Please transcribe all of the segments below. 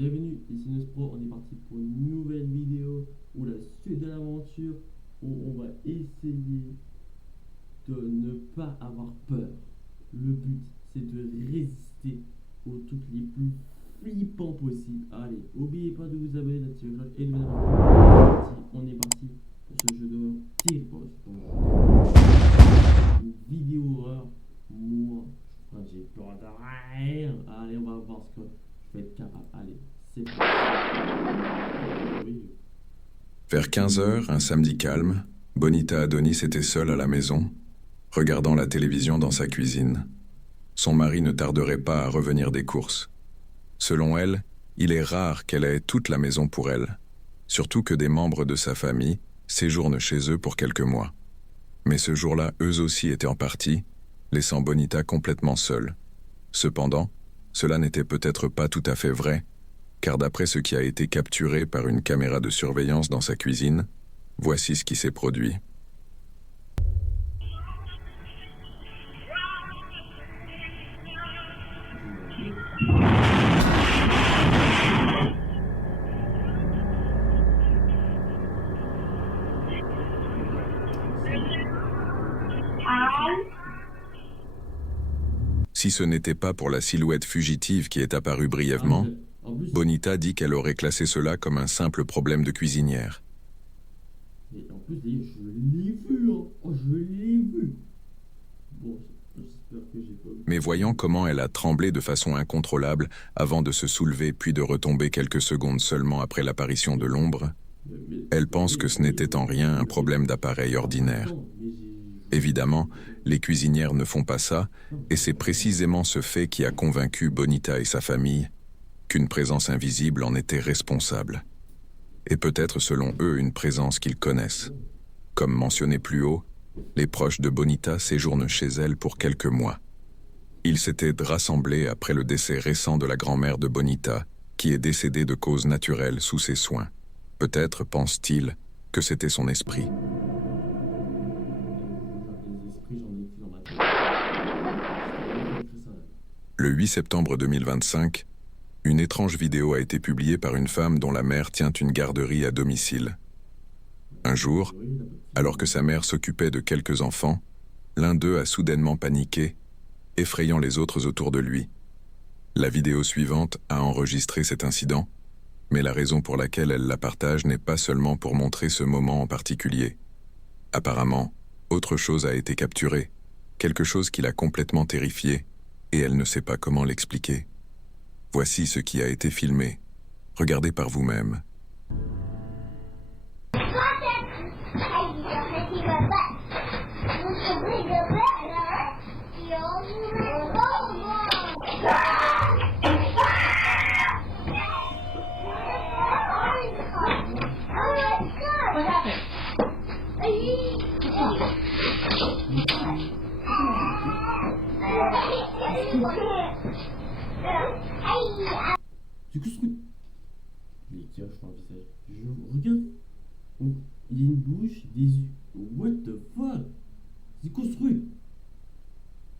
Bienvenue, ici Nospro, on est parti pour une nouvelle vidéo où la suite de l'aventure, où on va essayer de ne pas avoir peur. Le but, c'est de résister aux trucs les plus flippants possibles. Allez, n'oubliez pas de vous abonner, d'activer la cloche et de vous abonner. On est parti pour ce jeu d'horreur terrible. Une vidéo horreur. Moi, je crois que j'ai peur de rien. Allez, on va voir ce que je vais être capable. Allez, c'est parti. Vers 15 heures, un samedi calme, Bonita Adonis était seule à la maison, regardant la télévision dans sa cuisine. Son mari ne tarderait pas à revenir des courses. Selon elle, il est rare qu'elle ait toute la maison pour elle, surtout que des membres de sa famille séjournent chez eux pour quelques mois. Mais ce jour-là, eux aussi étaient en partie, laissant Bonita complètement seule. Cependant, cela n'était peut-être pas tout à fait vrai, car d'après ce qui a été capturé par une caméra de surveillance dans sa cuisine, voici ce qui s'est produit. Si ce n'était pas pour la silhouette fugitive qui est apparue brièvement, Bonita dit qu'elle aurait classé cela comme un simple problème de cuisinière. Et en plus, je l'ai vu, hein. Oh, je l'ai vu. Bon, j'espère que j'ai pas vu. Mais voyant comment elle a tremblé de façon incontrôlable avant de se soulever puis de retomber quelques secondes seulement après l'apparition de l'ombre, elle pense que ce n'était en rien un problème d'appareil ordinaire. Évidemment, les cuisinières ne font pas ça, et c'est précisément ce fait qui a convaincu Bonita et sa famille qu'une présence invisible en était responsable. Et peut-être selon eux une présence qu'ils connaissent. Comme mentionné plus haut, les proches de Bonita séjournent chez elle pour quelques mois. Ils s'étaient rassemblés après le décès récent de la grand-mère de Bonita, qui est décédée de cause naturelle sous ses soins. Peut-être pense-t-il que c'était son esprit. Le 8 septembre 2025, une étrange vidéo a été publiée par une femme dont la mère tient une garderie à domicile. Un jour, alors que sa mère s'occupait de quelques enfants, l'un d'eux a soudainement paniqué, effrayant les autres autour de lui. La vidéo suivante a enregistré cet incident, mais la raison pour laquelle elle la partage n'est pas seulement pour montrer ce moment en particulier. Apparemment, autre chose a été capturée, quelque chose qui l'a complètement terrifiée, et elle ne sait pas comment l'expliquer. Voici ce qui a été filmé. Regardez par vous-même. C'est que ce truc. Les caches dans le visage. Regarde. Il y a une bouche, des yeux. What the fuck? C'est quoi ce truc?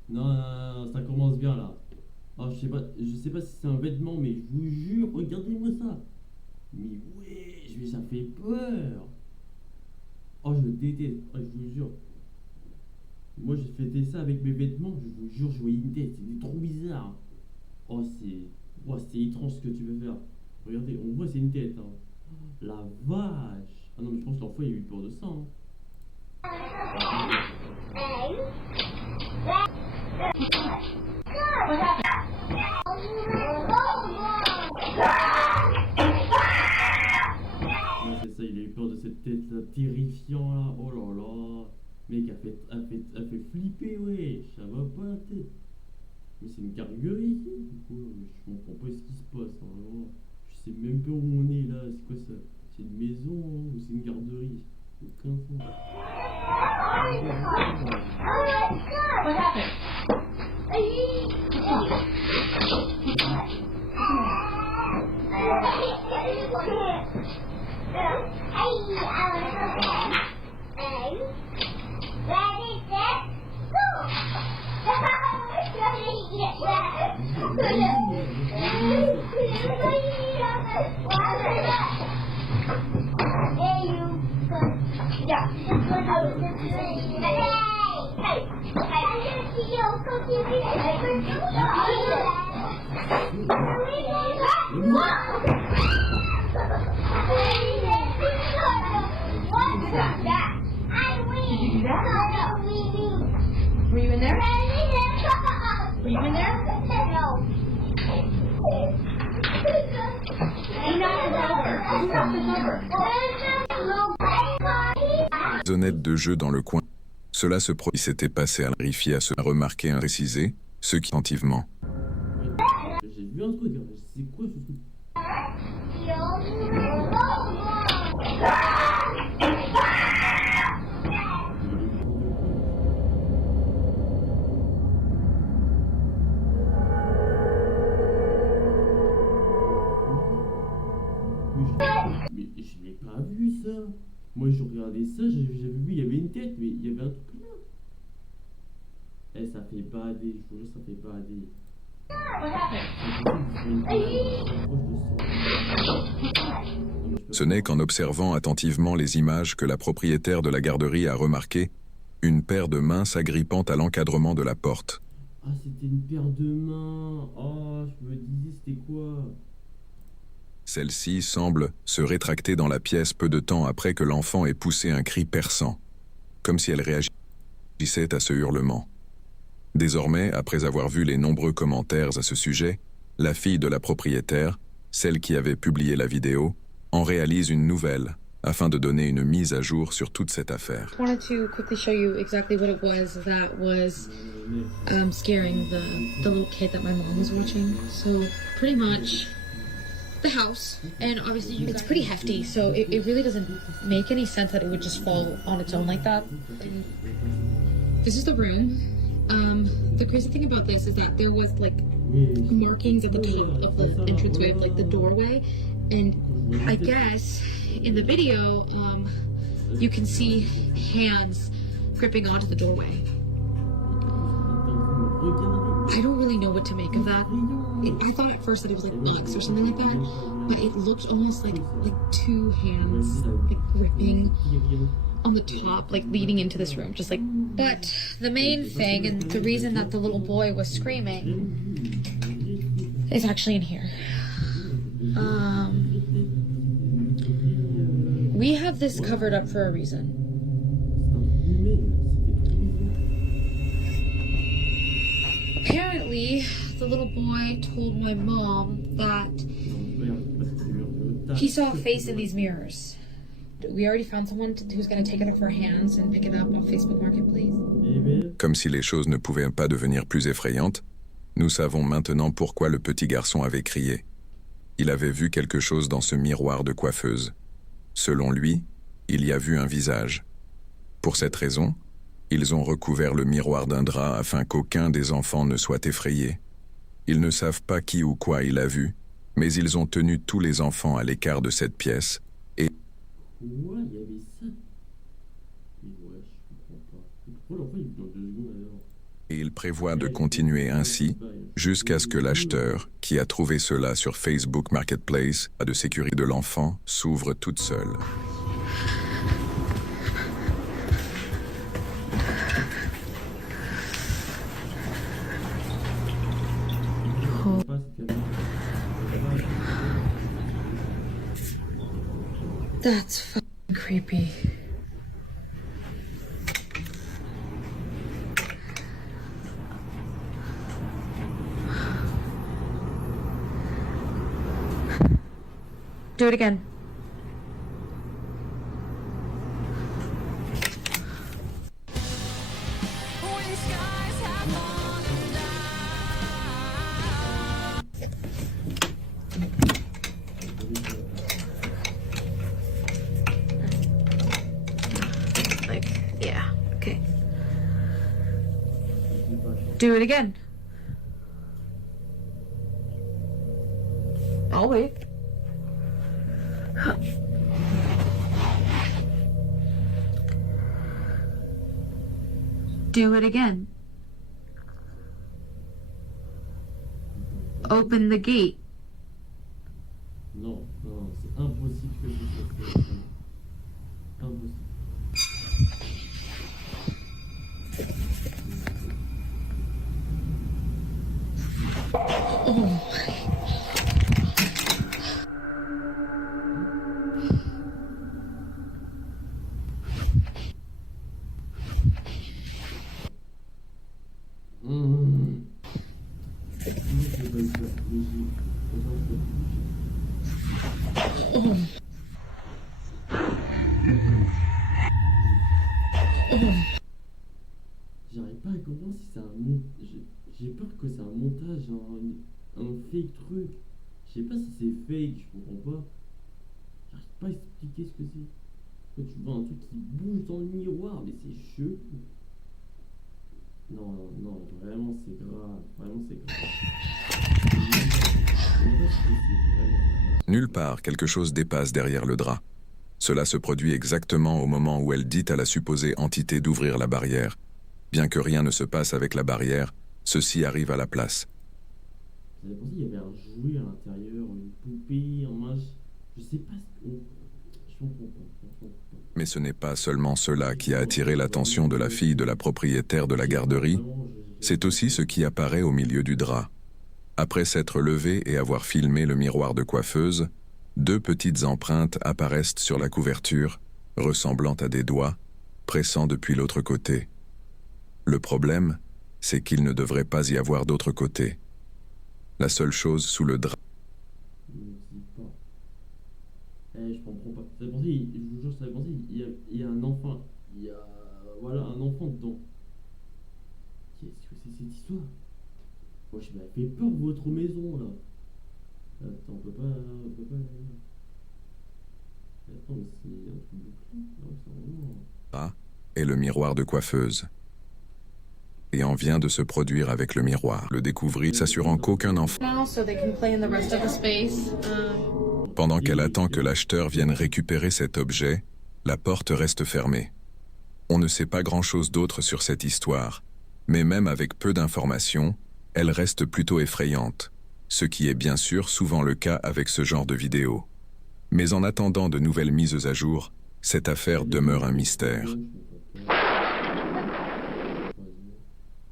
Non, non, non, non, ça commence bien là. Alors, je sais pas si c'est un vêtement, mais je vous jure, regardez-moi ça. Mais ouais, ça fait peur. Oh, je le déteste. Oh, je vous jure. Moi, j'ai fait ça avec mes vêtements. Je vous jure, je voyais une tête. C'était trop bizarre. Oh, c'est étrange ce que tu veux faire. Regardez, on voit c'est une tête. Hein. La vache. Ah non, mais je pense que l'enfant il a eu peur de ça. Hein. Non, c'est ça, il a eu peur de cette tête là, terrifiant là. Oh là là. Mec, elle fait flipper, ouais. Ça va pas la tête. Mais c'est une garguerie ici. Je comprends pas ce qui se passe. Hein, vraiment. Je sais même pas où on est là. C'est quoi ça? C'est une maison hein, ou c'est une garderie? Aucun sens. Zonnette de jeu dans le coin. Cela se produit s'était passé à vérifier à se remarquer un précisé, ce qui attentivement. J'ai vu un truc, hein. C'est quoi ce truc? Mais je l'ai pas vu ça. Moi je regardais ça, j'avais vu, il y avait une tête, mais il y avait un truc là. Eh, ça fait bader, je vous jure, ça fait bader. Ce n'est qu'en observant attentivement les images que la propriétaire de la garderie a remarqué une paire de mains s'agrippant à l'encadrement de la porte. Ah, c'était une paire de mains. Oh, je me disais, c'était quoi? Celle-ci semble se rétracter dans la pièce peu de temps après que l'enfant ait poussé un cri perçant, comme si elle réagissait à ce hurlement. Désormais, après avoir vu les nombreux commentaires à ce sujet, la fille de la propriétaire, celle qui avait publié la vidéo, en réalise une nouvelle afin de donner une mise à jour sur toute cette affaire. I wanted to quickly show you exactly what it was that was scaring the little kid that my mom was watching. So pretty much the house, and obviously it's pretty hefty, so it really doesn't make any sense that it would just fall on its own like that. This is the room. The crazy thing about this is that there was like markings at the top of the entranceway of like the doorway, and I guess in the video you can see hands gripping onto the doorway. I don't really know what to make of that. I thought at first that it was like bugs or something like that, but it looked almost like two hands like gripping on the top, like leading into this room, just like. But the main thing, and the reason that the little boy was screaming, is actually in here. We have this covered up for a reason. Apparently, the little boy told my mom that he saw a face in these mirrors. We already found someone who's going to take it off our hands and pick it up on Facebook Marketplace. Comme si les choses ne pouvaient pas devenir plus effrayantes, nous savons maintenant pourquoi le petit garçon avait crié. Il avait vu quelque chose dans ce miroir de coiffeuse. Selon lui, il y a vu un visage. Pour cette raison, ils ont recouvert le miroir d'un drap afin qu'aucun des enfants ne soit effrayé. Ils ne savent pas qui ou quoi il a vu, mais ils ont tenu tous les enfants à l'écart de cette pièce et... Ouais, il y avait ça. Mais ouais, je comprends pas. Pourquoi l'enfant il est dans 2 secondes alors? Et il prévoit de continuer ainsi jusqu'à ce que l'acheteur, qui a trouvé cela sur Facebook Marketplace, à de sécurité de l'enfant, s'ouvre toute seule. That's fucking creepy. Do it again. Like, yeah, okay. Do it again. I'll wait. Do it again. Open the gate. Non, non, c'est impossible que je fasse ça. Impossible. Oh. Oh. c'est j'ai peur que c'est un montage, un fake truc. Je sais pas si c'est fake, je comprends pas. J'arrive pas à expliquer ce que c'est. Quand tu vois un truc qui bouge dans le miroir, mais c'est chelou. Non, non, vraiment c'est grave. Vraiment c'est grave. Nulle part quelque chose dépasse derrière le drap. Cela se produit exactement au moment où elle dit à la supposée entité d'ouvrir la barrière. Bien que rien ne se passe avec la barrière, ceci arrive à la place. J'avais pensé qu'il y avait un jouet à l'intérieur, une poupée, un match. Je sais pas ce que. Je comprends pas. Mais ce n'est pas seulement cela qui a attiré l'attention de la fille de la propriétaire de la garderie, c'est aussi ce qui apparaît au milieu du drap. Après s'être levée et avoir filmé le miroir de coiffeuse, 2 petites empreintes apparaissent sur la couverture, ressemblant à des doigts, pressant depuis l'autre côté. Le problème, c'est qu'il ne devrait pas y avoir d'autre côté. La seule chose sous le drap. Ne me dis pas. Je comprends pas. Ça fait penser, je vous jure, ça fait penser, il y a un enfant. Il y a. Voilà, un enfant dedans. Qu'est-ce que c'est cette histoire? Moi, je m'avais fait peur votre maison là. Attends, on peut pas. Attends, mais c'est un truc bouclé. Non, c'est vraiment. Et le miroir de coiffeuse. Et en vient de se produire avec le miroir. Le découvrit, s'assurant qu'aucun enfant. Now, so they can play in the rest of the space. Pendant qu'elle attend que l'acheteur vienne récupérer cet objet, la porte reste fermée. On ne sait pas grand-chose d'autre sur cette histoire, mais même avec peu d'informations, elle reste plutôt effrayante, ce qui est bien sûr souvent le cas avec ce genre de vidéo. Mais en attendant de nouvelles mises à jour, cette affaire demeure un mystère.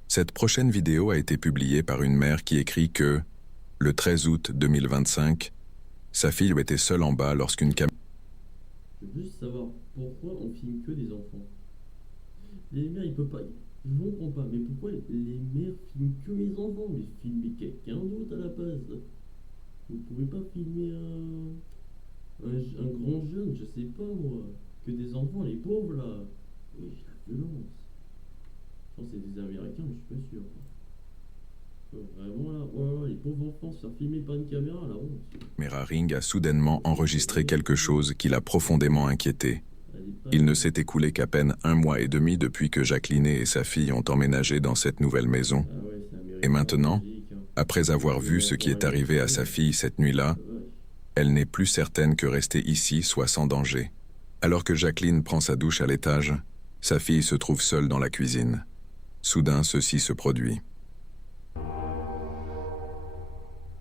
Cette prochaine vidéo a été publiée par une mère qui écrit que, le 13 août 2025, sa fille était seule en bas lorsqu'une caméra... Je veux juste savoir pourquoi on filme que des enfants. Les mères, ils peuvent pas. Je ne comprends pas, mais pourquoi les mères filment que les enfants? Mais filmez quelqu'un d'autre à la base. Vous pouvez pas filmer un grand jeune, je sais pas moi. Que des enfants, les pauvres là. Oui, la violence. Je pense que c'est des Américains, mais je suis pas sûr. Vraiment là, oh, les pauvres enfants se faire filmer par une caméra, la honte. caméra Ring a soudainement enregistré quelque chose qui l'a profondément inquiété. Il ne s'est écoulé qu'à peine 1 mois et demi depuis que Jacqueline et sa fille ont emménagé dans cette nouvelle maison. Et maintenant, après avoir vu ce qui est arrivé à sa fille cette nuit-là, elle n'est plus certaine que rester ici soit sans danger. Alors que Jacqueline prend sa douche à l'étage, sa fille se trouve seule dans la cuisine. Soudain, ceci se produit.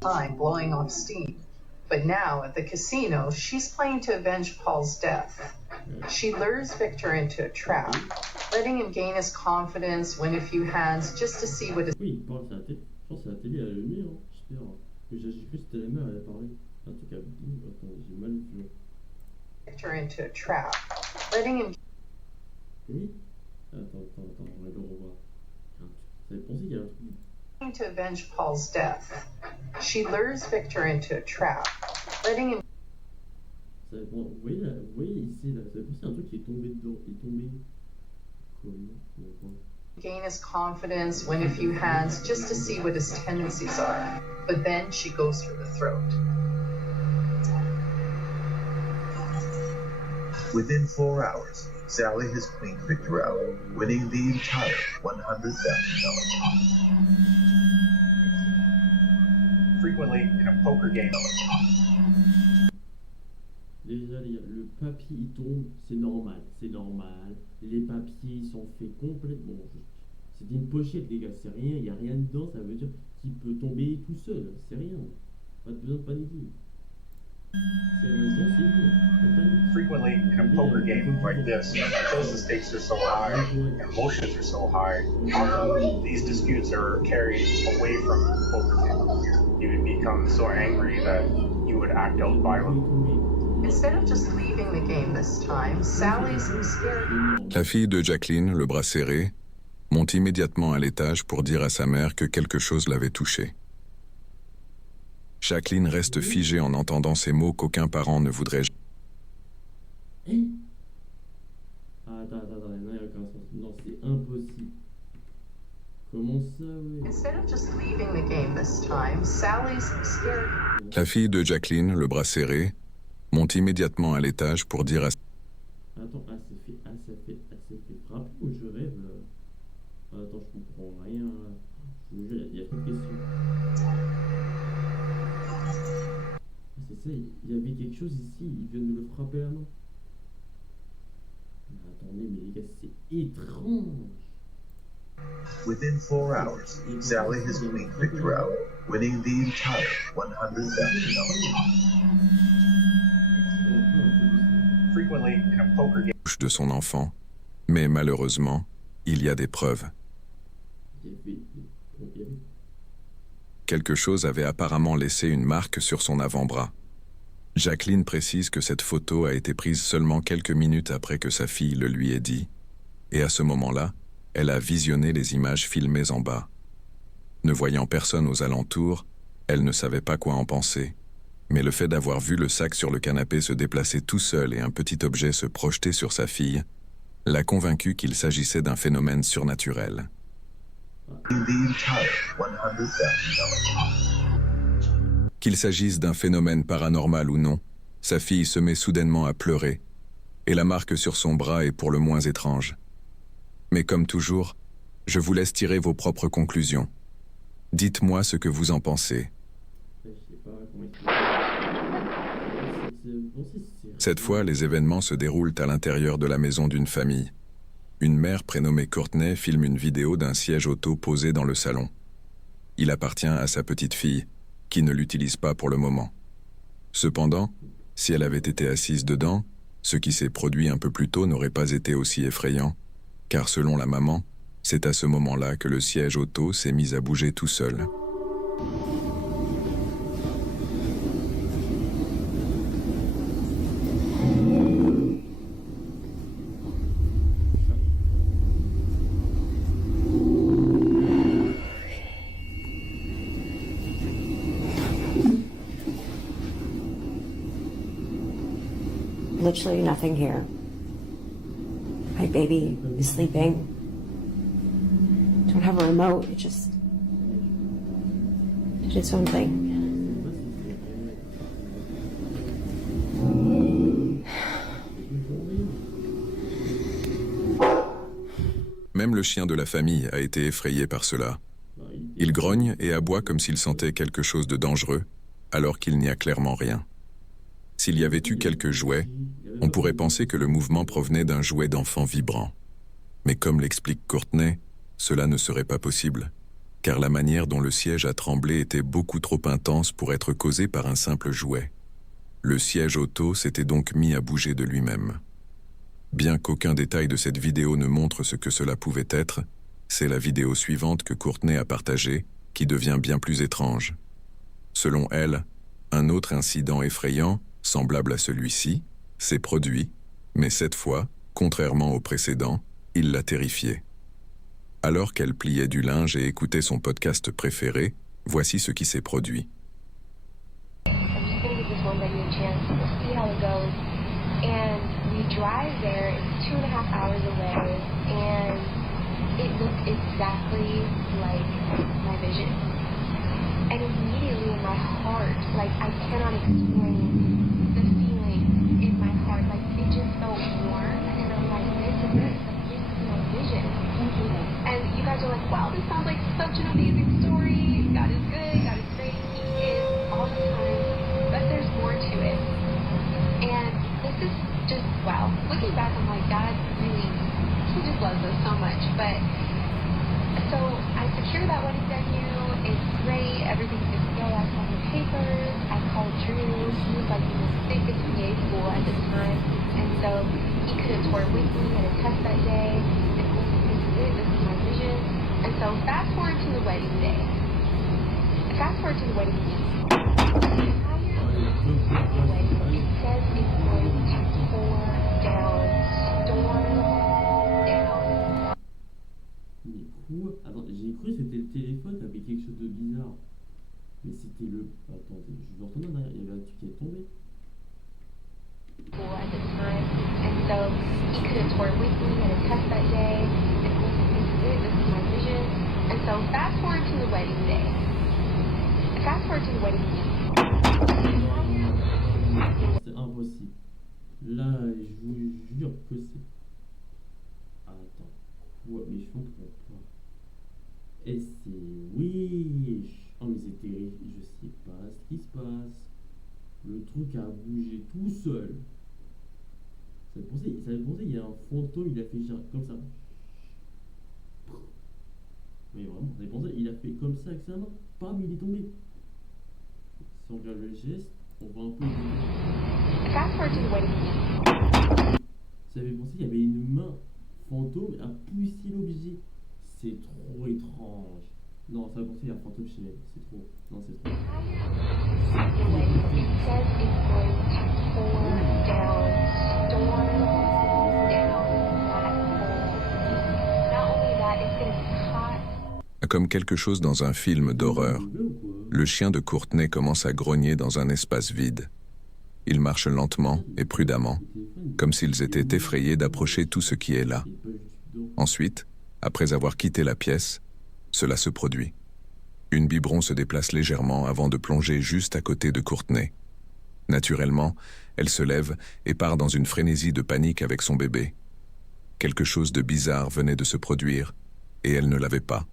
Time blowing off steam. But now at the casino, she's playing to avenge Paul's death. She lures Victor into a trap, letting him gain his confidence, win a few hands, just to see what his... Oui, il parle, c'est la télé. Je pense que c'est la télé, elle a le mieux, hein. J'espère. Mais j'ai cru que c'était la mère, elle a parlé. Un truc à dire. Attends, j'ai mal vu. Victor into a trap, letting him... Oui. Attends, on va le revoir. Vous avez pensé qu'il y a un truc... to avenge Paul's death. She lures Victor into a trap, letting him... Vous voyez ici, là, ça fait penser à un truc qui est tombé dedans. Il est tombé... Comment? Gain his confidence, win a few hands, just to see what his tendencies are. But then she goes for the throat. Within 4 hours, Sally has cleaned Victor out, winning the entire $100,000 pot. Frequently in a poker game. Déjà, les gars, le papier il tombe, c'est normal. Les papiers ils sont faits complètement. C'est une pochette, les gars, c'est rien, il n'y a rien dedans, ça veut dire qu'il peut tomber tout seul, c'est rien. Pas besoin de paniquer. C'est dedans, c'est bon. Pas de panique. Frequently in a poker game like this, because the stakes are so high, emotions are so high, often these disputes are carried away from the poker table. You would become so angry that you would act out violently. Instead of just leaving the game this time, Sally's scared. La fille de Jacqueline, le bras serré, monte immédiatement à l'étage pour dire à sa mère que quelque chose l'avait touchée. Jacqueline reste figée en entendant ces mots qu'aucun parent ne voudrait. Hein? Attends, non, il n'y a aucun sens. Non, c'est impossible. Comment ça, ouais? Instead of just leaving the game this time, Sally's scared. La fille de Jacqueline, le bras serré, monte immédiatement à l'étage pour dire à... Attends, elle s'est fait frapper ou je rêve là? Attends, je comprends rien là. Je vous jure, il y a trop de questions. C'est ça, il y avait quelque chose ici, il vient de me le frapper la main. Mais attendez, mais les gars, c'est étrange. Within 4 hours, Sally has cleaned Victor out, winning the entire $100,000. Frequently in a poker game. De son enfant, mais malheureusement, il y a des preuves. Quelque chose avait apparemment laissé une marque sur son avant-bras. Jacqueline précise que cette photo a été prise seulement quelques minutes après que sa fille le lui ait dit, et à ce moment-là, elle a visionné les images filmées en bas. Ne voyant personne aux alentours, elle ne savait pas quoi en penser, mais le fait d'avoir vu le sac sur le canapé se déplacer tout seul et un petit objet se projeter sur sa fille l'a convaincu qu'il s'agissait d'un phénomène surnaturel. Qu'il s'agisse d'un phénomène paranormal ou non, sa fille se met soudainement à pleurer, et la marque sur son bras est pour le moins étrange. Mais comme toujours, je vous laisse tirer vos propres conclusions. Dites-moi ce que vous en pensez. Cette fois, les événements se déroulent à l'intérieur de la maison d'une famille. Une mère prénommée Courtney filme une vidéo d'un siège auto posé dans le salon. Il appartient à sa petite fille, qui ne l'utilise pas pour le moment. Cependant, si elle avait été assise dedans, ce qui s'est produit un peu plus tôt n'aurait pas été aussi effrayant, car selon la maman, c'est à ce moment-là que le siège auto s'est mis à bouger tout seul. Literally nothing here. My baby is sleeping. Don't have a remote. It just did its own thing. Même le chien de la famille a été effrayé par cela. Il grogne et aboie comme s'il sentait quelque chose de dangereux, alors qu'il n'y a clairement rien. S'il y avait eu quelques jouets, on pourrait penser que le mouvement provenait d'un jouet d'enfant vibrant. Mais comme l'explique Courtney, cela ne serait pas possible, car la manière dont le siège a tremblé était beaucoup trop intense pour être causée par un simple jouet. Le siège auto s'était donc mis à bouger de lui-même. Bien qu'aucun détail de cette vidéo ne montre ce que cela pouvait être, c'est la vidéo suivante que Courtney a partagée qui devient bien plus étrange. Selon elle, un autre incident effrayant, semblable à celui-ci, s'est produit, mais cette fois, contrairement au précédent, il l'a terrifiée. Alors qu'elle pliait du linge et écoutait son podcast préféré, voici ce qui s'est produit. And immediately in my heart, like I cannot explain the feeling in my heart, like it just felt warm, and I'm like, this is my vision. And you guys are like, wow, this sounds like such an amazing story. God is good, God is great, He is all the time, but there's more to it. And this is just, wow, looking back, I'm like, God really, He just loves us so much. But so I secured that wedding venue. It's great. Everything's good to go. I signed the papers. I called Drew. He was like in the sickest PA school at this time, and so he could have toured with me at a test that day. And this is it. This is my vision. And so fast forward to the wedding day. Fast forward to the wedding day. It says it's going to pour down, storm down. Attends, j'ai cru que c'était le téléphone avec quelque chose de bizarre. Mais c'était le... Attendez, je vais retourner en arrière, il y avait un truc qui est tombé. At the time, and so he could have toured with me at a test that day, and this is it, this is my vision. And so to what he C'est impossible. Là, je vous jure que c'est... Attends. Quoi? Mais je comprends pas. Et c'est... Oui. Oh mais c'est terrible. Je sais pas ce qui se passe. Le truc a bougé tout seul. Ça fait penser, il y a un fantôme, il a fait genre comme ça. Mais vraiment, ça fait penser, il a fait comme ça avec sa main. Bam, il est tombé. Si on regarde le geste, on voit un peu... Fast forward to the wedding. Ça fait penser, il y avait une main fantôme à pousser l'objet. C'est trop étrange. Non, ça fait penser, il y a un fantôme chez elle. C'est trop. Non, c'est trop. The wedding. It says it's going to pour down, storm down that hole. Not only that, it's going to be hot. Comme quelque chose dans un film d'horreur, le chien de Courtney commence à grogner dans un espace vide. Ils marchent lentement et prudemment, comme s'ils étaient effrayés d'approcher tout ce qui est là. Ensuite, après avoir quitté la pièce, cela se produit. Une biberon se déplace légèrement avant de plonger juste à côté de Courtney. Naturellement, elle se lève et part dans une frénésie de panique avec son bébé. Quelque chose de bizarre venait de se produire, et elle ne l'avait pas.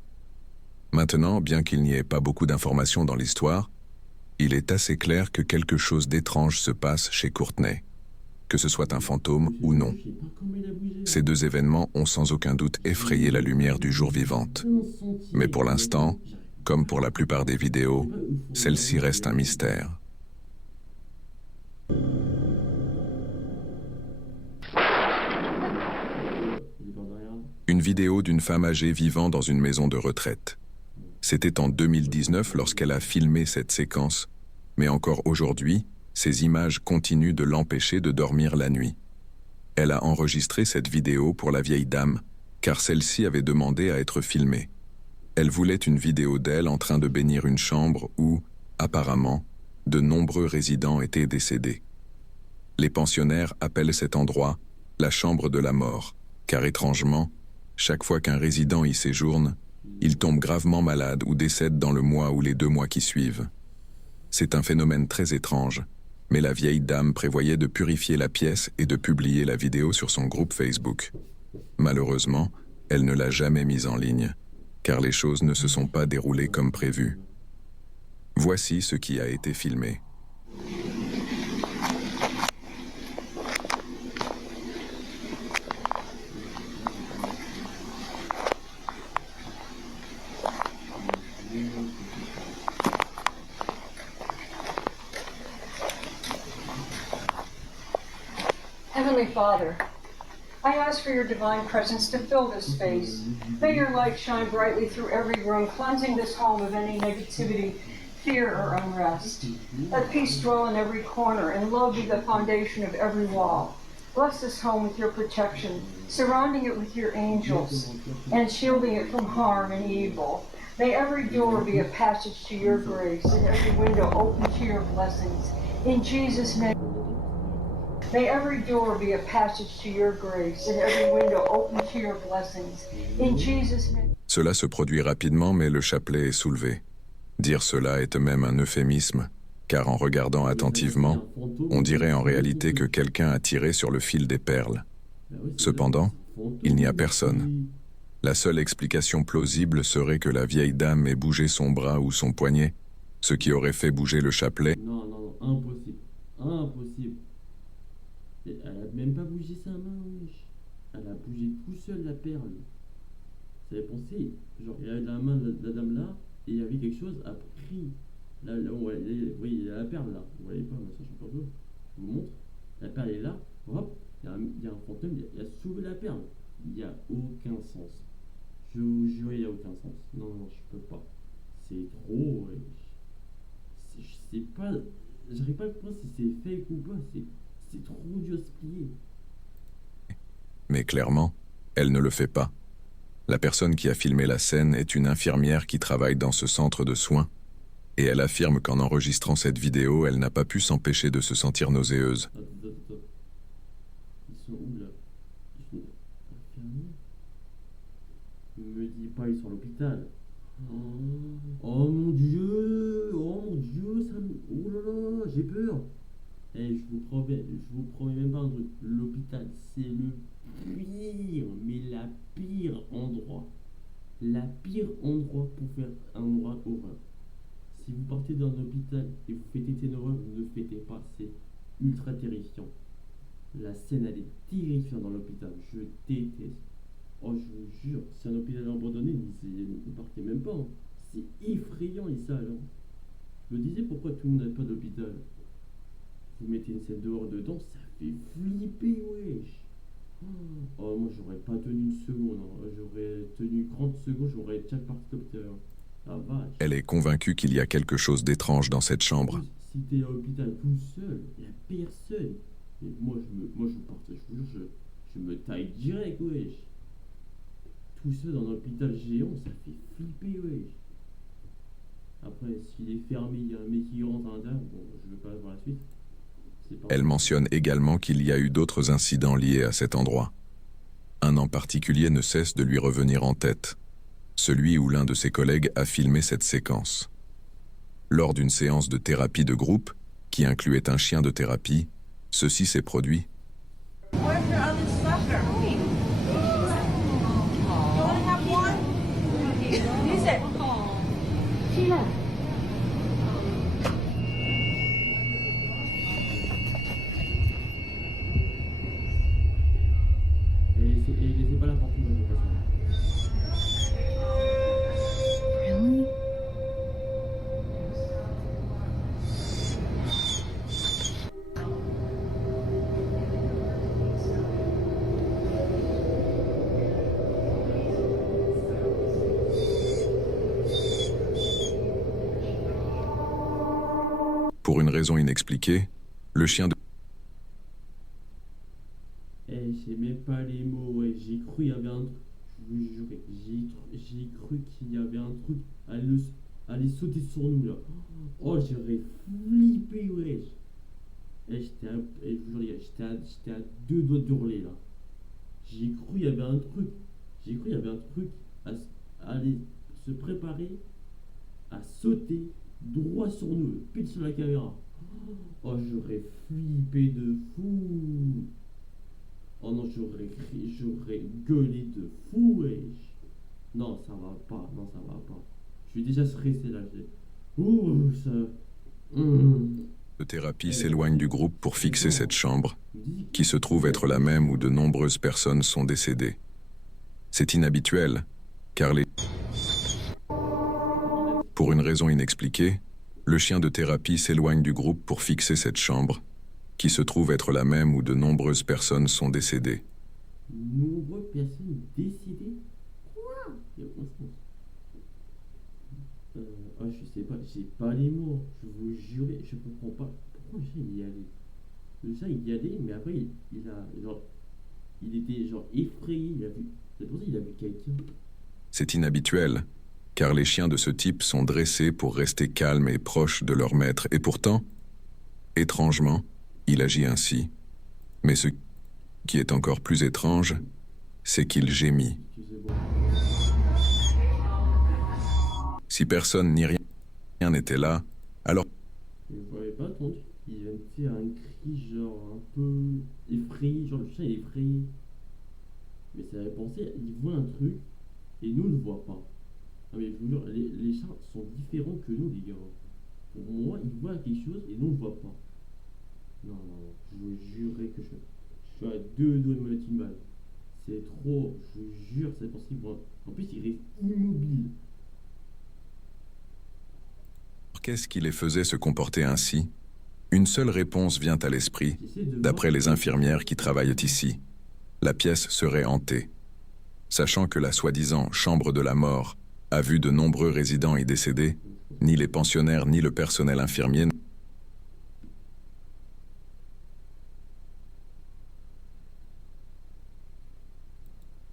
Maintenant, bien qu'il n'y ait pas beaucoup d'informations dans l'histoire, il est assez clair que quelque chose d'étrange se passe chez Courtney, que ce soit un fantôme ou non. Ces deux événements ont sans aucun doute effrayé la lumière du jour vivante. Mais pour l'instant, comme pour la plupart des vidéos, celle-ci reste un mystère. Une vidéo d'une femme âgée vivant dans une maison de retraite. C'était en 2019 lorsqu'elle a filmé cette séquence, mais encore aujourd'hui, ces images continuent de l'empêcher de dormir la nuit. Elle a enregistré cette vidéo pour la vieille dame, car celle-ci avait demandé à être filmée. Elle voulait une vidéo d'elle en train de bénir une chambre où, apparemment, de nombreux résidents étaient décédés. Les pensionnaires appellent cet endroit la chambre de la mort, car étrangement, chaque fois qu'un résident y séjourne, il tombe gravement malade ou décède dans le mois ou les 2 mois qui suivent. C'est un phénomène très étrange, mais la vieille dame prévoyait de purifier la pièce et de publier la vidéo sur son groupe Facebook. Malheureusement, elle ne l'a jamais mise en ligne, car les choses ne se sont pas déroulées comme prévu. Voici ce qui a été filmé. Heavenly Father, I ask for your divine presence to fill this space. May your light shine brightly through every room, cleansing this home of any negativity, fear, or unrest. Let peace dwell in every corner, and love be the foundation of every wall. Bless this home with your protection, surrounding it with your angels, and shielding it from harm and evil. May every door be a passage to your grace, and every window open to your blessings. In Jesus' name. May every door be a passage to your grace, and every window open to your blessings. In Jesus' name. Cela se produit rapidement, mais le chapelet est soulevé. Dire cela est même un euphémisme, car en regardant attentivement, on dirait en réalité que quelqu'un a tiré sur le fil des perles. Cependant, il n'y a personne. La seule explication plausible serait que la vieille dame ait bougé son bras ou son poignet, ce qui aurait fait bouger le chapelet. Non, non, non, impossible. Impossible. Elle a même pas bougé sa main, wesh. Elle a bougé tout seul la perle. Ça fait penser, genre, il y avait la main de la dame là, et il y avait quelque chose a pris. Là, oui, il y a la perle là. Vous voyez pas, mais ça change pas peu. Je vous montre. La perle est là, hop, il y a un fantôme, il a soulevé la perle. Il n'y a aucun sens. Je vous jure, il n'y a aucun sens. Non, non, je peux pas. C'est trop, wesh. Je sais pas, j'arrive pas à comprendre si c'est fake ou pas. C'est trop dur à expliquer. Mais clairement, elle ne le fait pas. La personne qui a filmé la scène est une infirmière qui travaille dans ce centre de soins, et elle affirme qu'en enregistrant cette vidéo, elle n'a pas pu s'empêcher de se sentir nauséeuse. Attends. Ils sont où là? Ils sont infirmiers? Me dis pas, ils sont à l'hôpital. Oh mon dieu, pas, j'ai peur. Et je vous promets même pas un truc. L'hôpital, c'est le pire, mais la pire endroit. La pire endroit pour faire un endroit horreur. Si vous partez dans un hôpital et vous fêtez une horreur, ne fêtez pas, c'est ultra terrifiant. La scène, elle est terrifiante dans l'hôpital, je déteste. Oh, je vous jure, c'est un hôpital abandonné, ne partez même pas. Hein. C'est effrayant les salles. Hein. Je me disais pourquoi tout le monde n'a pas d'hôpital. Vous mettez une scène dehors dedans, ça fait flipper, wesh. Oh, moi j'aurais pas tenu une seconde, hein. J'aurais tenu 30 secondes, j'aurais déjà parti d'hôpital. La vache. Elle est convaincue qu'il y a quelque chose d'étrange dans cette chambre. Si t'es à l'hôpital tout seul, il n'y a personne. Et moi je partais, je vous jure, je me taille direct, wesh. Tout seul dans un hôpital géant, ça fait flipper, wesh. Après, s'il est fermé, il y a un mec qui rentre à l'intérieur, bon, je veux pas voir la suite. Elle mentionne également qu'il y a eu d'autres incidents liés à cet endroit. Un en particulier ne cesse de lui revenir en tête, celui où l'un de ses collègues a filmé cette séquence. Lors d'une séance de thérapie de groupe, qui incluait un chien de thérapie, ceci s'est produit. Et laissez pas la porte ouverte, de toute façon. Really? Pour une raison inexpliquée, le chien de... J'ai même pas les mots, ouais. J'ai cru qu'il y avait un truc. Je vous jure, j'ai cru qu'il y avait un truc. Allez sauter sur nous là. Oh, j'aurais flippé, wesh. Je vous jure, les gars, j'étais à 2 doigts d'hurler là. J'ai cru qu'il y avait un truc. J'ai cru qu'il y avait un truc à aller se préparer à sauter droit sur nous, pile sur la caméra. Oh, j'aurais flippé de fou. Oh non, j'aurais gueulé de fou, wesh. Non, ça va pas, non, ça va pas. Je suis déjà stressé là. Ouh, ça... de thérapie s'éloigne du groupe pour fixer cette chambre, qui se trouve être la même où de nombreuses personnes sont décédées. C'est inhabituel, car Pour une raison inexpliquée, le chien de thérapie s'éloigne du groupe pour fixer cette chambre, qui se trouve être la même où de nombreuses personnes sont décédées. Nombreuses personnes décédées? Quoi? Il y a aucun sens. Je sais pas, j'ai pas les mots. Je vous jure, je comprends pas. Pourquoi le chat il y allait? Le chat il y allait, mais après il était genre effrayé. C'est pour ça qu'il a vu quelqu'un. C'est inhabituel, car les chiens de ce type sont dressés pour rester calmes et proches de leur maître, et pourtant, étrangement, il agit ainsi. Mais ce qui est encore plus étrange, c'est qu'il gémit. Si personne ni rien n'était là, alors... Vous n'avez pas entendu? Il vient de faire un cri genre un peu effrayé, genre le chat il est effrayé. Mais ça avait pensé, il voit un truc et nous on ne le voit pas. Non mais je vous jure, les chats sont différents que nous les gars. Pour moi, ils voient quelque chose et nous on ne le voit pas. Non, je vous jurerai que je suis à 2 doigts de me mettre une balle. C'est trop, je vous jure, c'est possible. En plus, il reste immobile. Qu'est-ce qui les faisait se comporter ainsi? Une seule réponse vient à l'esprit, d'après les infirmières qui travaillent ici. La pièce serait hantée. Sachant que la soi-disant chambre de la mort a vu de nombreux résidents y décéder, ni les pensionnaires ni le personnel infirmier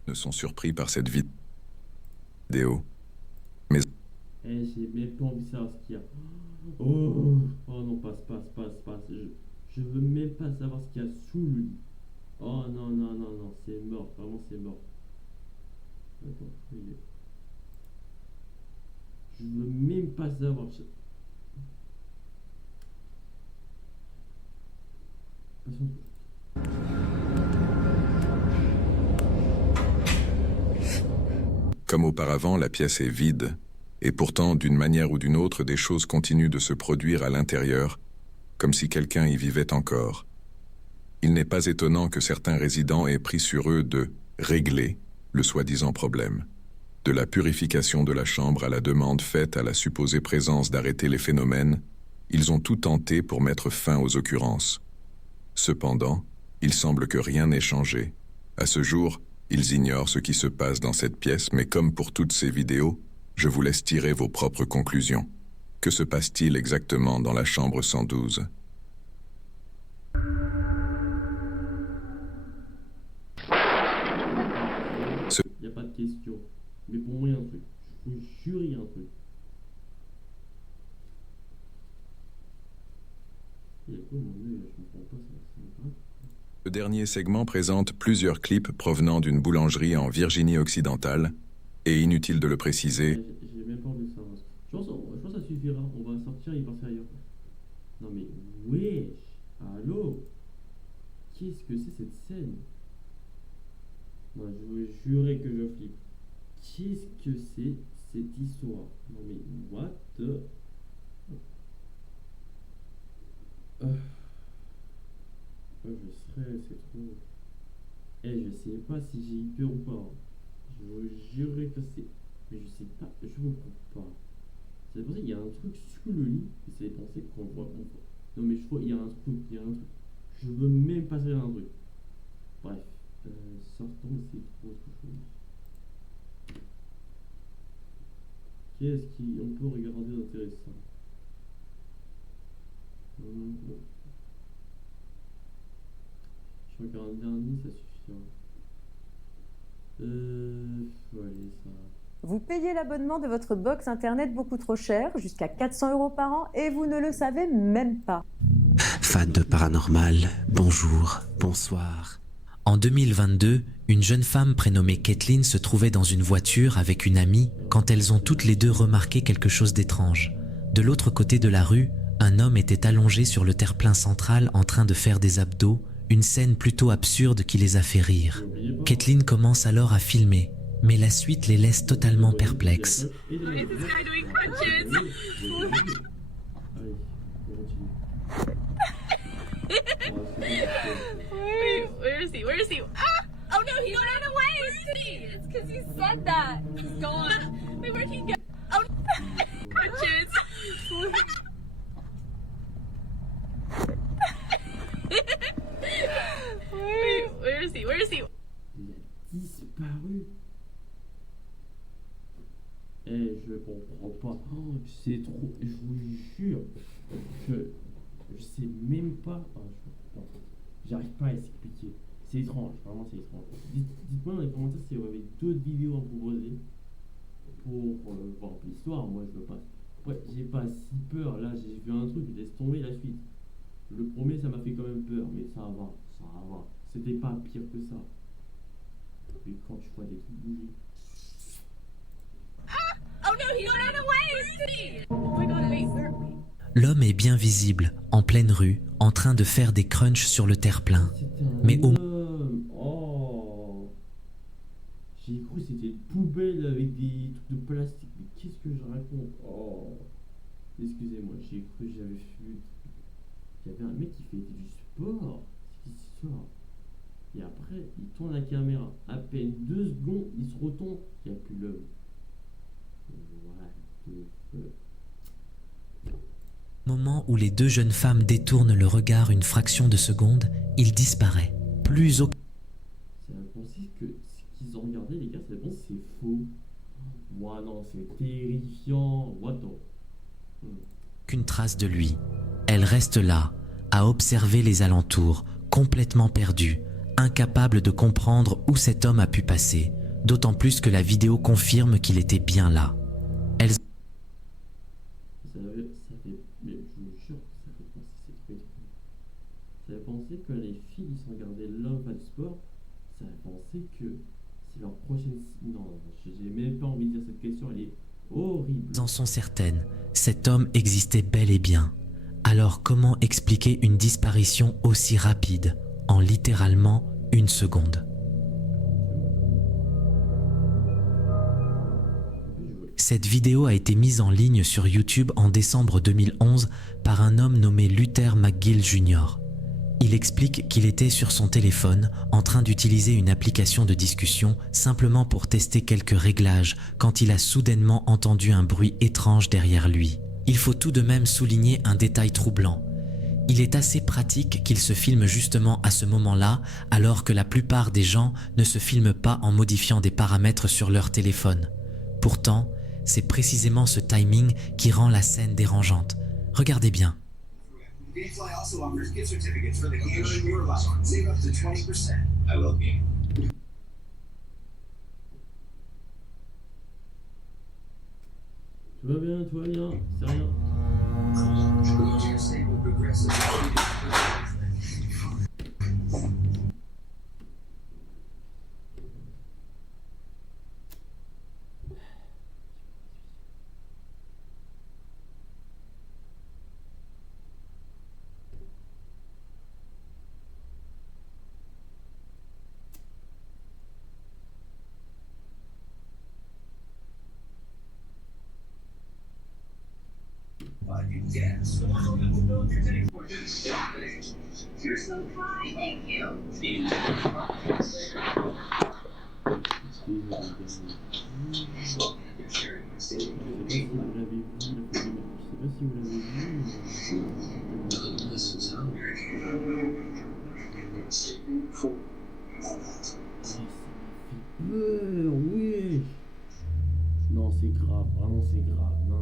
ne sont surpris par cette vidéo. Mais j'ai même pas envie de savoir ce qu'il y a. Oh non, passe. Je veux même pas savoir ce qu'il y a sous le lit. Oh non, c'est mort, vraiment c'est mort. Attends, il est... Je veux même pas savoir. l'impression que... Comme auparavant, la pièce est vide, et pourtant, d'une manière ou d'une autre, des choses continuent de se produire à l'intérieur, comme si quelqu'un y vivait encore. Il n'est pas étonnant que certains résidents aient pris sur eux de régler le soi-disant problème. De la purification de la chambre à la demande faite à la supposée présence d'arrêter les phénomènes, ils ont tout tenté pour mettre fin aux occurrences. Cependant, il semble que rien n'ait changé. À ce jour, ils ignorent ce qui se passe dans cette pièce, mais comme pour toutes ces vidéos, je vous laisse tirer vos propres conclusions. Que se passe-t-il exactement dans la chambre 112 ? Il n'y a pas de question. Mais pour moi, il y a un truc. Je vous jure, il y a un truc. Il y a quoi mon œil? Je comprends pas ça. Le dernier segment présente plusieurs clips provenant d'une boulangerie en Virginie occidentale, et inutile de le préciser, J'ai même pas envie de savoir. Je pense que ça suffira. On va sortir et passer ailleurs. Non mais, wesh. Allô? Qu'est-ce que c'est cette scène? Non, je vous jurer que je flippe. Qu'est-ce que c'est cette histoire? Non mais, what the... je serais, c'est trop... je sais pas si j'ai eu peur ou pas. Je vous jurerai que c'est... Mais je sais pas, je comprends pas. C'est pensé qu'il y a un truc sous le lit, et c'est pensé qu'on voit, Non mais je crois qu'il y a un truc, Je veux même pas savoir un truc. Bref, sortons, c'est trop autre chose. Qu'est-ce qu'on peut regarder d'intéressant? Je regarde un dernier, ça suffira. Allez, ça... Vous payez l'abonnement de votre box internet beaucoup trop cher, jusqu'à 400 € par an, et vous ne le savez même pas. Fans de paranormal, bonjour, bonsoir. En 2022, une jeune femme prénommée Kathleen se trouvait dans une voiture avec une amie quand elles ont toutes les deux remarqué quelque chose d'étrange. De l'autre côté de la rue, un homme était allongé sur le terre-plein central en train de faire des abdos, une scène plutôt absurde qui les a fait rire. Kathleen commence alors à filmer, mais la suite les laisse totalement perplexes. Where is he? Where is he? Ah! Oh no, he ran away! It's because he said that. He's gone. Wait, where'd he go? Oh, crutches. Wait, where is he? Where is he? Il a disparu. Je comprends pas. Oh, c'est trop. Je vous jure que je sais même pas. J'arrive pas à expliquer. C'est étrange, vraiment c'est étrange. Dites-moi dans les commentaires si vous avez d'autres vidéos à proposer pour voir l'histoire. Moi je veux pas. Après, j'ai pas si peur. Là, j'ai vu un truc, je laisse tomber la suite. Le premier, ça m'a fait quand même peur, mais ça va, ça va. C'était pas pire que ça. Mais quand tu vois des trucs bouger. Oh no, he ran away! Oh my god, wait, where? L'homme est bien visible, en pleine rue, en train de faire des crunchs sur le terre-plein. Mais au... Oh, j'ai cru que c'était une poubelle avec des trucs de plastique. Mais qu'est-ce que je raconte? Oh, excusez-moi, j'ai cru que j'avais vu. Il y avait un mec qui fait du sport. C'est cette histoire. Et après, il tourne la caméra. À peine 2 secondes, il se retourne. Il n'y a plus l'homme. Moment où les deux jeunes femmes détournent le regard une fraction de seconde, il disparaît. Plus aucun... C'est impensé que ce qu'ils ont regardé, les gars, c'est bon, c'est faux. Moi non, c'est terrifiant. What the... Qu'une trace de lui. Elle reste là, à observer les alentours, complètement perdue, incapable de comprendre où cet homme a pu passer, d'autant plus que la vidéo confirme qu'il était bien là. Elle... Mais je vous jure, ça fait penser, c'est trop étrange. Ça fait penser que les filles, ils sont regardés l'homme à du sport, ça fait penser que c'est leur prochaine... Non, j'ai même pas envie de dire cette question, elle est horrible. En sont certaines, cet homme existait bel et bien. Alors comment expliquer une disparition aussi rapide, en littéralement 1 seconde? Cette vidéo a été mise en ligne sur YouTube en décembre 2011 par un homme nommé Luther McGill Jr. Il explique qu'il était sur son téléphone en train d'utiliser une application de discussion simplement pour tester quelques réglages quand il a soudainement entendu un bruit étrange derrière lui. Il faut tout de même souligner un détail troublant. Il est assez pratique qu'il se filme justement à ce moment-là, alors que la plupart des gens ne se filment pas en modifiant des paramètres sur leur téléphone. Pourtant, c'est précisément ce timing qui rend la scène dérangeante. Regardez bien. GameFly also offers gift certificates for the games in your life. Save up to 20%. I love game. Tout va bien, c'est rien. You're so kind, thank you. Oui. Non, c'est grave, vraiment c'est grave. Non.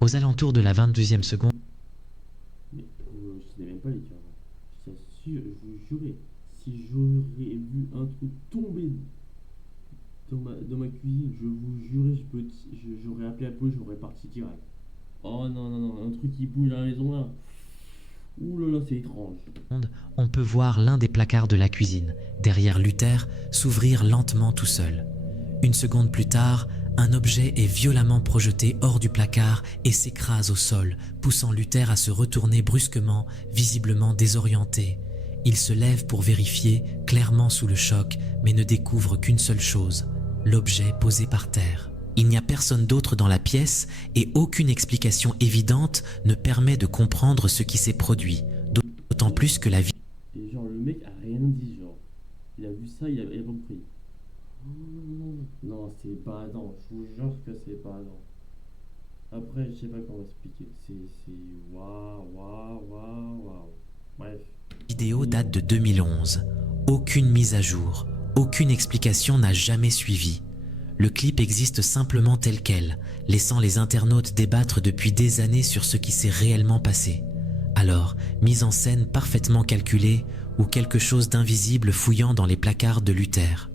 Aux alentours de la 22e seconde, Mais je n'ai même pas les dire. Je t'assure, je vous jurais, si j'aurais vu un truc tomber dans ma cuisine, je vous jurais, j'aurais appelé la police, j'aurais parti direct. Oh non, un truc qui bouge à la maison là. Ouh là là, c'est étrange. on peut voir l'un des placards de la cuisine, derrière Luther, s'ouvrir lentement tout seul. 1 seconde plus tard, un objet est violemment projeté hors du placard et s'écrase au sol, poussant Luther à se retourner brusquement, visiblement désorienté. Il se lève pour vérifier, clairement sous le choc, mais ne découvre qu'une seule chose, l'objet posé par terre. Il n'y a personne d'autre dans la pièce et aucune explication évidente ne permet de comprendre ce qui s'est produit, d'autant plus que la vie... Et genre, le mec a rien dit, genre. Il a vu ça, il a pas compris. Non, c'est pas Adam, je vous jure que c'est pas Adam. Après, je sais pas comment expliquer. C'est waouh. Bref. La vidéo date de 2011. Aucune mise à jour, aucune explication n'a jamais suivi. Le clip existe simplement tel quel, laissant les internautes débattre depuis des années sur ce qui s'est réellement passé. Alors, mise en scène parfaitement calculée ou quelque chose d'invisible fouillant dans les placards de Luther.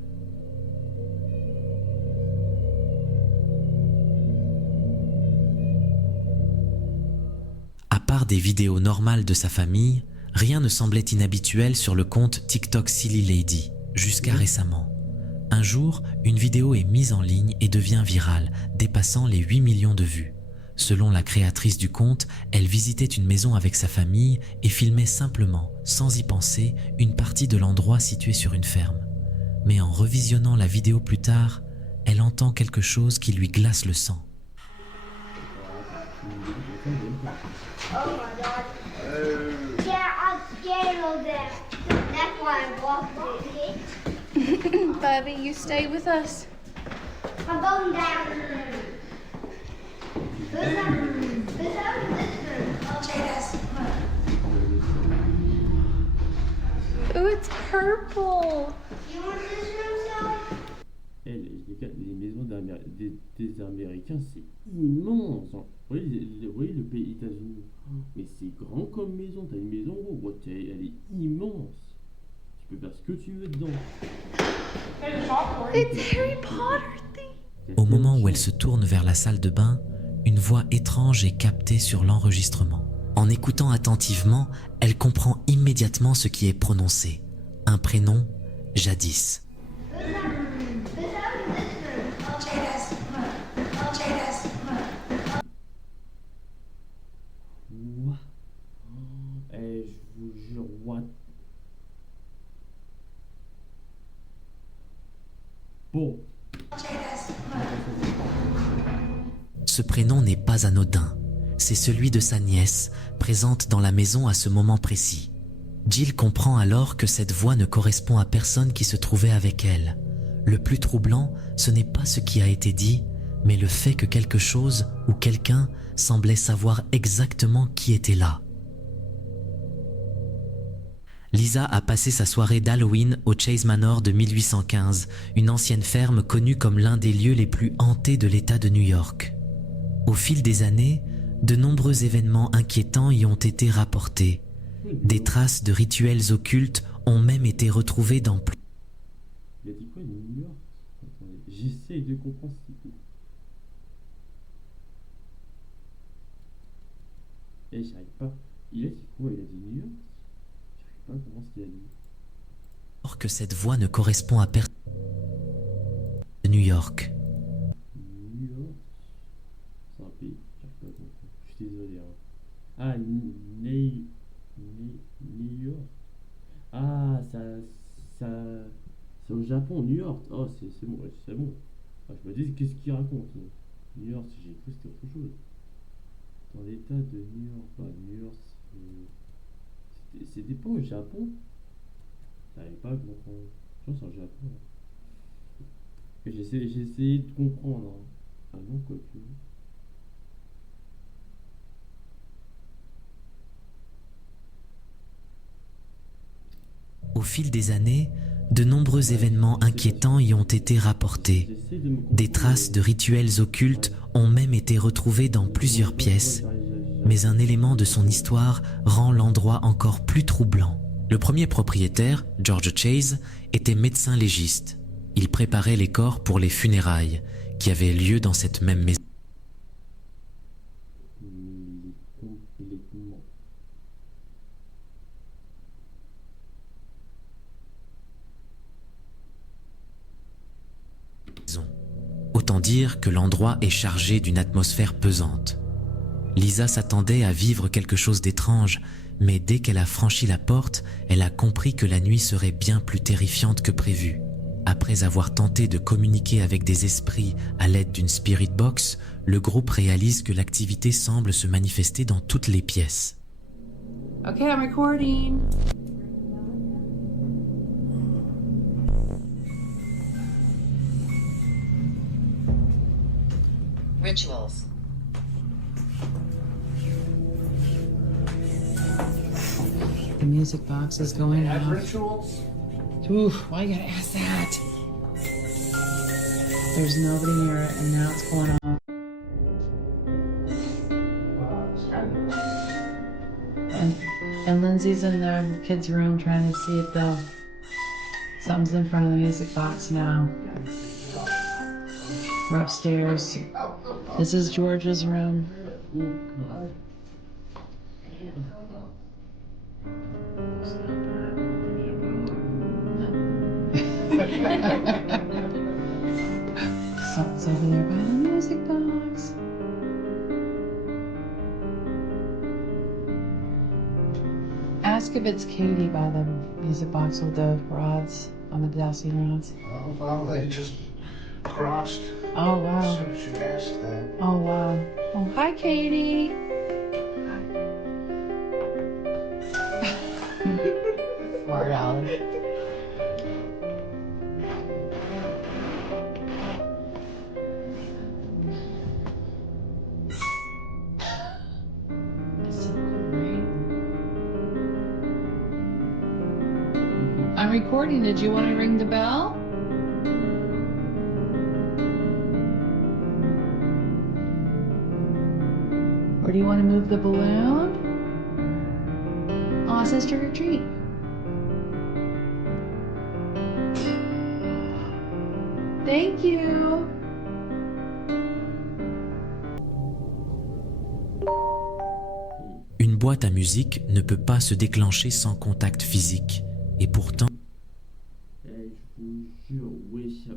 À part des vidéos normales de sa famille, rien ne semblait inhabituel sur le compte TikTok Silly Lady, jusqu'à récemment. Un jour, une vidéo est mise en ligne et devient virale, dépassant les 8 millions de vues. Selon la créatrice du compte, elle visitait une maison avec sa famille et filmait simplement, sans y penser, une partie de l'endroit situé sur une ferme. Mais en revisionnant la vidéo plus tard, elle entend quelque chose qui lui glace le sang. Oh my god. Yeah, I'm scared of them. That's why I walked it. Bubby, you stay with us. I'm going down. Who's having this room? Ooh, it's purple. You want this room, Sally? Les maisons des Américains, c'est immense. Hein. Vous voyez le pays États-Unis, mais c'est grand comme maison. T'as une maison, elle est immense. Tu peux faire ce que tu veux dedans. It's Harry Potter thing. Au moment où elle se tourne vers la salle de bain, une voix étrange est captée sur l'enregistrement. En écoutant attentivement, elle comprend immédiatement ce qui est prononcé. un prénom jadis. What? Eh, je vous jure, what? Bon. Ce prénom n'est pas anodin. C'est celui de sa nièce, présente dans la maison à ce moment précis. Jill comprend alors que cette voix ne correspond à personne qui se trouvait avec elle. Le plus troublant, ce n'est pas ce qui a été dit, mais le fait que quelque chose ou quelqu'un semblait savoir exactement qui était là. Lisa a passé sa soirée d'Halloween au Chase Manor de 1815, une ancienne ferme connue comme l'un des lieux les plus hantés de l'État de New York. Au fil des années, de nombreux événements inquiétants y ont été rapportés. Des traces de rituels occultes ont même été retrouvées dans plus... Il a dit quoi, New York? Attendez, j'essaye de comprendre ce qu'il dit. Et j'arrive pas. Il a dit quoi? Il a dit New York? J'arrive pas à comprendre ce qu'il a dit. Alors que cette voix ne correspond à personne de New York. New York? C'est un pays. J'arrive pas à comprendre. Je suis désolé. Hein. Ah, New York. Ah, c'est au Japon, New York. Oh, c'est bon, c'est bon. Ah, je me dis, qu'est-ce qu'il raconte? New York, j'ai cru que c'était autre chose. Dans l'état de New York, New York, c'était pas au Japon? J'arrive pas à comprendre. Je pense que c'est au Japon. J'ai essayé de comprendre. Hein. Ah non, quoi que. Au fil des années, de nombreux événements inquiétants y ont été rapportés. Des traces de rituels occultes ont même été retrouvées dans plusieurs pièces, mais un élément de son histoire rend l'endroit encore plus troublant. Le premier propriétaire, George Chase, était médecin légiste. Il préparait les corps pour les funérailles, qui avaient lieu dans cette même maison. Autant dire que l'endroit est chargé d'une atmosphère pesante. Lisa s'attendait à vivre quelque chose d'étrange, mais dès qu'elle a franchi la porte, elle a compris que la nuit serait bien plus terrifiante que prévu. Après avoir tenté de communiquer avec des esprits à l'aide d'une spirit box, le groupe réalise que l'activité semble se manifester dans toutes les pièces. Okay, I'm recording. Rituals. The music box is going off. Rituals? Oof, why you gotta ask that? There's nobody near it, and now it's going off. And Lindsay's in the kids' room trying to see if something's in front of the music box now. We're upstairs. This is George's room. Something's over there by the music box. Ask if it's Katie by the music box with the rods on the dowsing rods. Oh, well, they just crossed. Oh, wow. So she asked that. Oh, wow. Oh, hi, Katie. Smart Alan. I'm recording. Did you want to ring the bell? Or do you want to move the balloon? Oh, it says trick or treat. Thank you. Une boîte à musique ne peut pas se déclencher sans contact physique. Et pourtant, jure, wesh, y a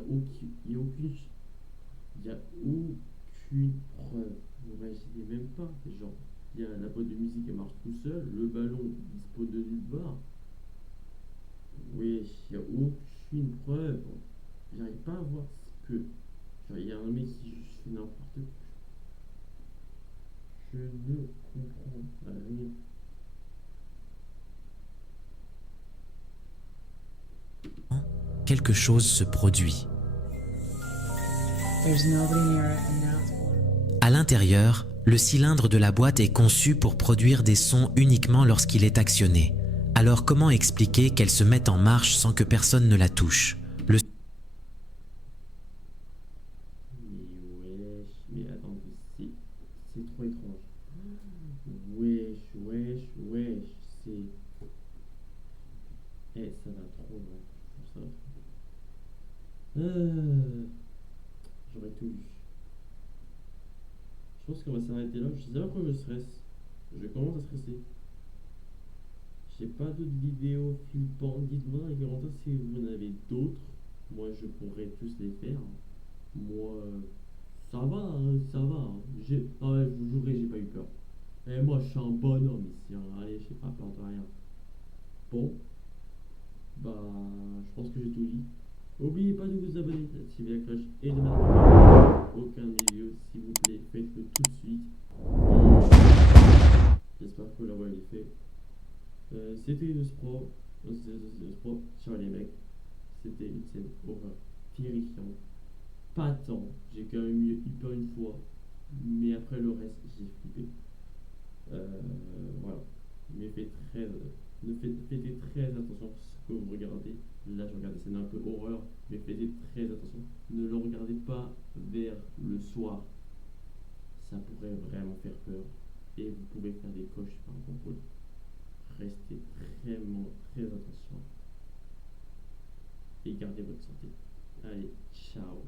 aucune preuve. Imaginez même pas. Genre, la boîte de musique elle marche tout seul, le ballon il dispose de nulle part. Wesh, y a aucune preuve. J'arrive pas à voir ce que. Genre, y a un mec qui juste fait n'importe quoi. Je ne comprends rien. Quelque chose se produit. There's nobody near it, and now it's blowing. À l'intérieur, le cylindre de la boîte est conçu pour produire des sons uniquement lorsqu'il est actionné. Alors comment expliquer qu'elle se mette en marche sans que personne ne la touche? Mais attends, c'est trop étrange. Wesh, c'est... Ça va trop loin. Ça va trop. J'aurais tout lu. Je pense qu'on va s'arrêter là. Je sais pas pourquoi je stresse. Je commence à stresser. J'ai pas d'autres vidéos flippantes. Dites-moi dans les commentaires si vous en avez d'autres. Moi, je pourrais tous les faire. Moi, ça va, hein. Je vous jurerai, j'ai pas eu peur. Et moi, je suis un bonhomme ici. Hein. Allez, j'ai pas peur de rien. Bon. Bah, je pense que j'ai tout dit. N'oubliez pas de vous abonner, d'activer la cloche et de mettre aucun vidéo, s'il vous plaît. Faites-le tout de suite. J'espère que la voix est faite. C'était Pro. Ciao les mecs. C'était une scène horreur terrifiante. Pas tant. J'ai quand même eu peur une fois. Mais après le reste, j'ai flippé. Voilà. Mais faites très attention à ce que vous regardez. Là, je regarde des scènes un peu horreur, mais faites très attention. Ne le regardez pas vers le soir. Ça pourrait vraiment faire peur. Et vous pouvez faire des coches par contrôle. Restez vraiment très attention. Et gardez votre santé. Allez, ciao.